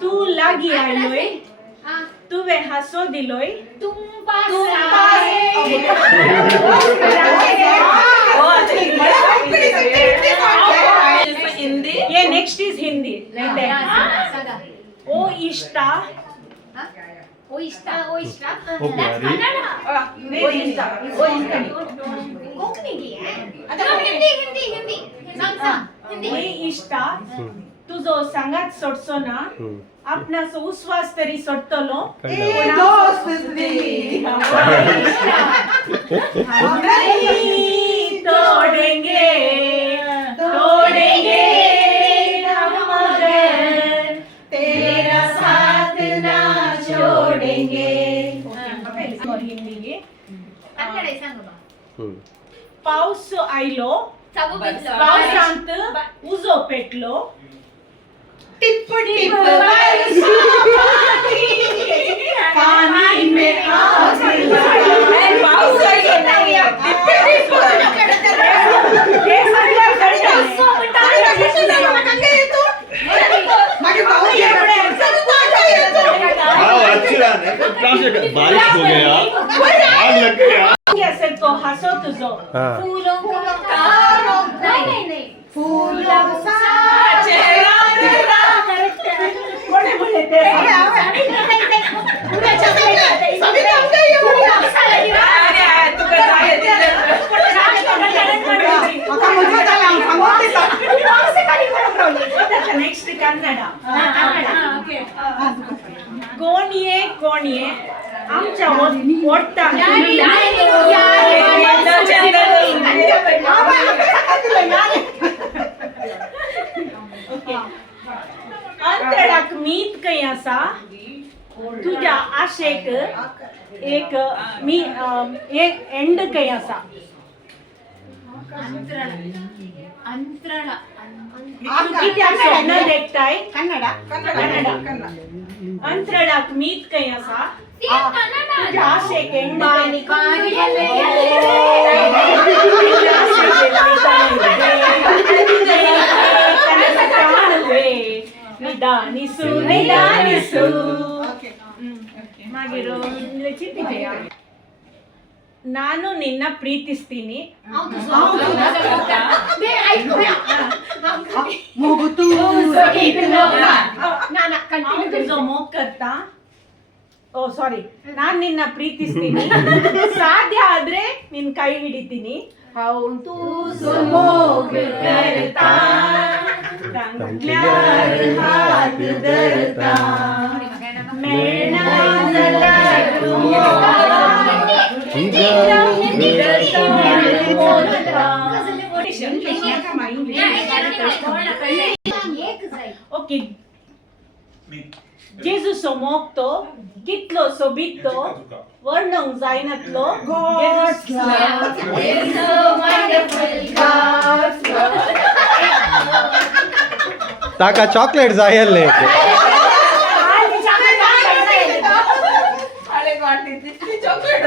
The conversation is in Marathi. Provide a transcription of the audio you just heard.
तू लागी आलोय तुवे हसो दिलोय हिंदी ये नेक्स्ट इज हिंदी ओ इष्टा ओ इष्टा ओ प्यारी कोकणी की आहे हिंदी सांग हिंदी ओ इष्टा तुझो सांगात सोडसो ना आपणाचो उस्वास तरी सोडतलो तोडेंगे तोडेंगे हम मगर तेरा साथ ना छोड़ेंगे हिंदीಗೆ कन्नड सांग बा पाऊस आयलो चाबू बितलो पावसांत उजो पेटलो टिप टिप बरसा पानी में आग लगा पाऊस आहे नाही टिप टिप हे सगळं कळलं मागे पाऊस एवढे हाँ अच्छी बात है ट्रांसलेट बारिश हो गया आग लग गया असेल तो हसो तुझो फूलों का नहीं फूलों सा चेहरा तेरा बोले बोले ते पूरा चलते सभी काम है ये बढ़िया तू कसं आहे ते आता मुझे चला सांगते नेक्स्ट कन्नड कोणिये कोणिये आमच्या ओट्टा अंतराक मीत काही असा तुझ्या आशेक एक मी एक एंड काही असा तू किती स्वप्न देखताय कन्नड अंतराक मीत काही असा तुझ्या आशेक एंड ನಿಧಾನಿಸು ನಿಧಾನಿಸು magiರೋ ಚಿಟ್ಟಿದೆಯ ನಾನು ನಿನ್ನ ಪ್ರೀತಿಸ್ತೀನಿ मुगतू तुझो मोग करता ಓ ಸಾರಿ ನಾನು ನಿನ್ನ ಪ್ರೀತಿಸ್ತೀನಿ ಸಾಧ್ಯ ಆದ್ರೆ ನಿನ್ ಕೈ ಹಿಡಿತೀನಿ मोग करता कंगल्यार हात धरता मेळना ओके जेजू सो मोगतो कितलो सोबितो वर्णंक जायनातलो ताका चॉकलेट जाय आसले चॉकलेट